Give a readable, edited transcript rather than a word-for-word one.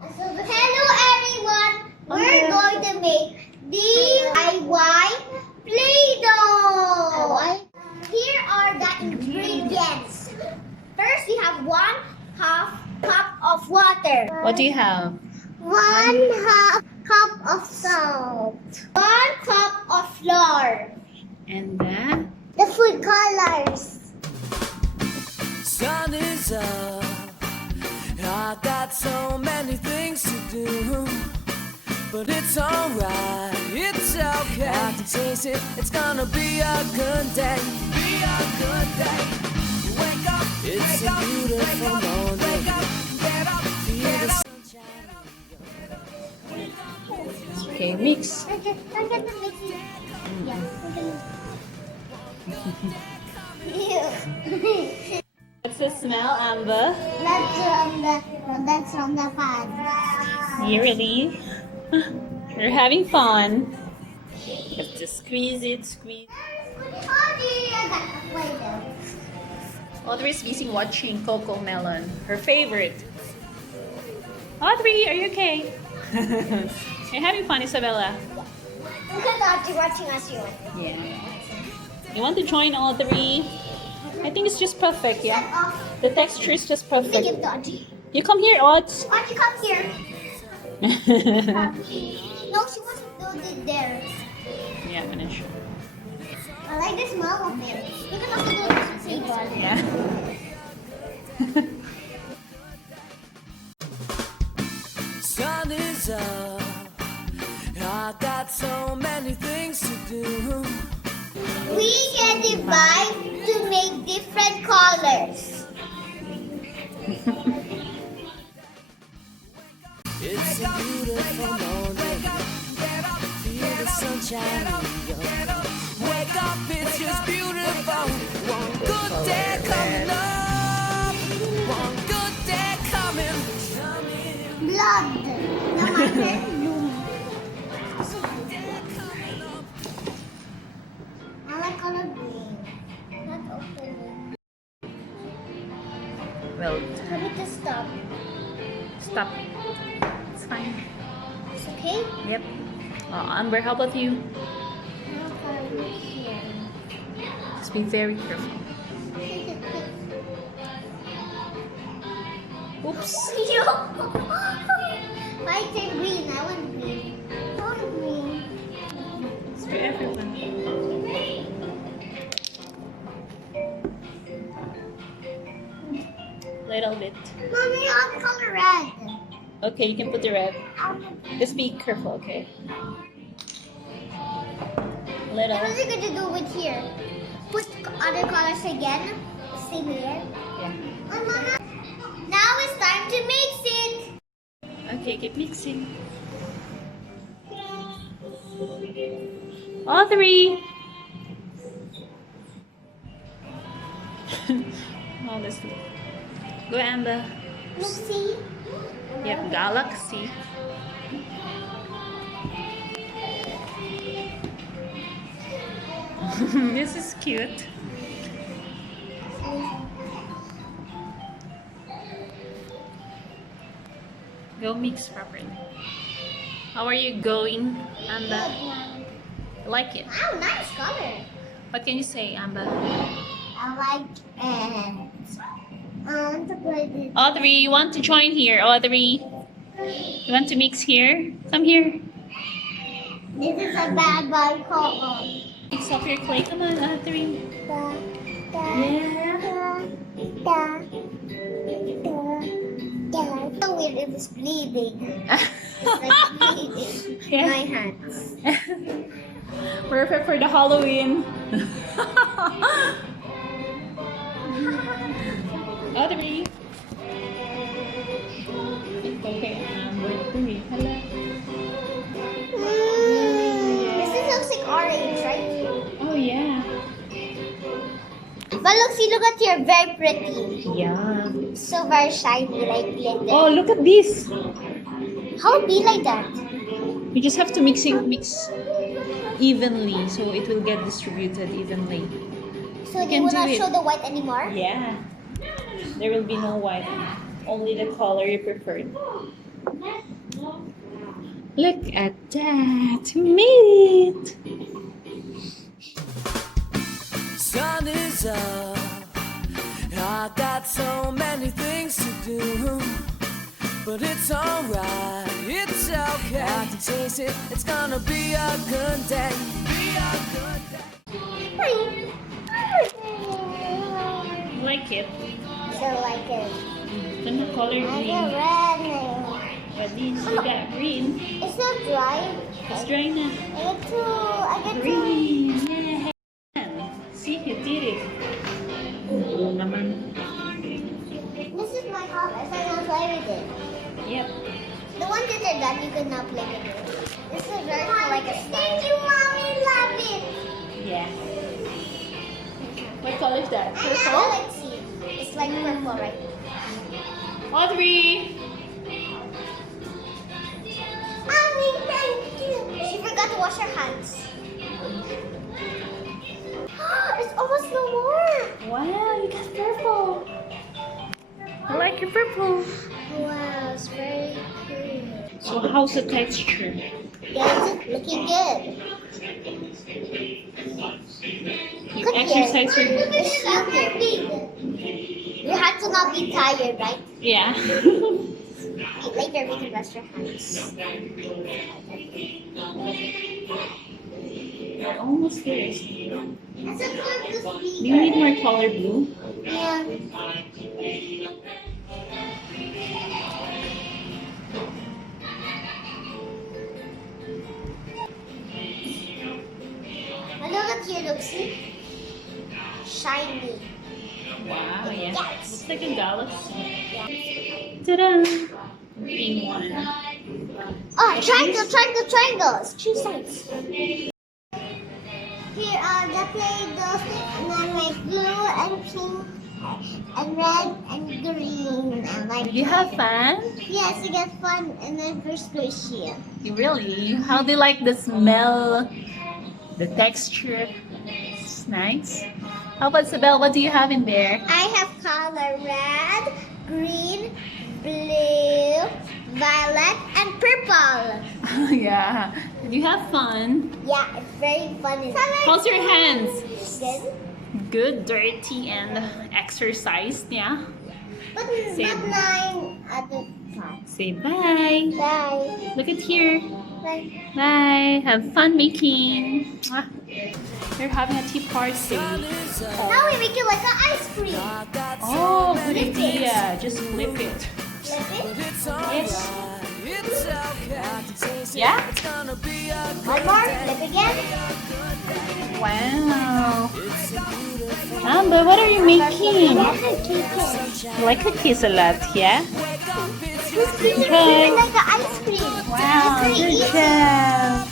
Hello everyone! We're going to make DIY Play-Doh! Here are the ingredients. First, we have 1/2 cup of water. What do you have? 1/2 cup of salt. 1 cup of flour. And The food colors. Sun is up. I got so many things to do, but it's alright, it's okay. I can taste it, it's gonna be a good day. Be a good day. Wake up, it's a beautiful morning. Get up, feel the sunshine. okay, mix. Okay, I'm gonna mix it. Yeah, What's the smell, Amber? That's from the pan. You really? You're having fun. You have to squeeze it, squeeze. Audrey is busy watching Coco Melon, her favorite. Audrey, are you okay? You're having fun, Isabella? Look at Audrey watching us here. Yeah. You want to join Audrey? I think it's just perfect, yeah? The texture is just Give perfect. it to Audrey. You come here, Audrey. Audrey, come here. No, she wants to do it there. Yeah, I'm gonna show. I like the smell of it. You can also do it with the table. Yeah. Sun is up. I got so many things to do. We can divide to make different colors. It's a beautiful morning. Feel the sunshine. Wake up, it's just beautiful. One good day coming up. One good day coming. Blood. No, my hair is blue. I like color green. Not open. Well, Tell me to stop. stop. It's fine. It's okay? Yep. Amber, how about you? Now color here. Just be very careful. Oops. I said green. I want green. I want green. It's for everyone. Little bit. Mommy, I want color red. Okay, you can put the red. I want Just be careful, okay? Little. What are you going to do with here? Put other colors again? Same here? Yeah. Oh, Mama. Now it's time to mix it. Okay, keep mixing. All three. Oh, let's look. Go, Amber. Mixy. Yep, galaxy. This is cute. Go mix properly. How are you going, Amber? Like it? Wow, nice color. What can you say, Amber? I like it. I want to play this. Audrey, you want to join here, Audrey? You want to mix here? Come here. This is a bad boy color. Mix up your clay. Come on, Audrey. So weird if it's bleeding. It's like bleeding. Yeah. My hands. Perfect for the Halloween. Audrey. Okay, Amber 3. Hello. This looks like orange, right? Oh, yeah. But look, see, look at here, very pretty. Yeah. So very shiny, like glitter. Oh, look at this. How would it be like that? We just have to mix evenly so it will get distributed evenly. So You they can will do not it. show the white anymore? Yeah. There will be no white. Only the color you preferred. Look at that. We made it. Sun is up. I got so many things to do, but it's alright, it's okay. I can taste it, it's gonna be a good day. Be a good day. Like it. So like it. Then the color I green. get red. But these you got green. It's not dry. It's dry now. I get to. Green. Yeah. See, you did it. Naman. This is my color, so I can play with it. Yep. The one that are done, you could not play with it. This is very like a slime. Thank you, mommy. Love it. Yeah. What color is that? Purple? Galaxy. It's like purple, right? Audrey. Mommy, thank you. She forgot to wash her hands. It's almost no more. Wow, you got purple. I like your purple. Wow, it's very cool. So how's the texture? Good, looking good. You Good exercise your... It's so big. You have to not be tired, right? Yeah. Later we can rest your hands. We're almost there. It's a good Do you need more color blue? Yeah. I know that here looks shiny. Wow, yeah. Yes. Looks like a galaxy. Ta-da! Green one. Oh, triangles. Two sides. Here are the Playdough, and I make blue and pink and red and green. And like Did you have fun? yes, you get fun and then for squishy. You really? How do you like the smell? The texture? It's nice. How about Isabel? What do you have in there? I have color red, green, blue, violet, and purple. Yeah. Did you have fun? Yeah, it's very fun. How's your hands? Good. Good, dirty, and exercised, yeah? But Same. not 9 at the time. Say bye. Bye. Look at here. Bye. Bye. Have fun making. Mwah. We're having a tea party. Now we make it like an ice cream. Oh, good idea. Just flip it. Flip it. Yes. It's okay. I can taste it, Yeah? it's gonna be a good One more. Flip again. Wow. Amber, what are you making? You like cookies a lot, yeah? This is like an ice cream. Wow, It's very good easy. job.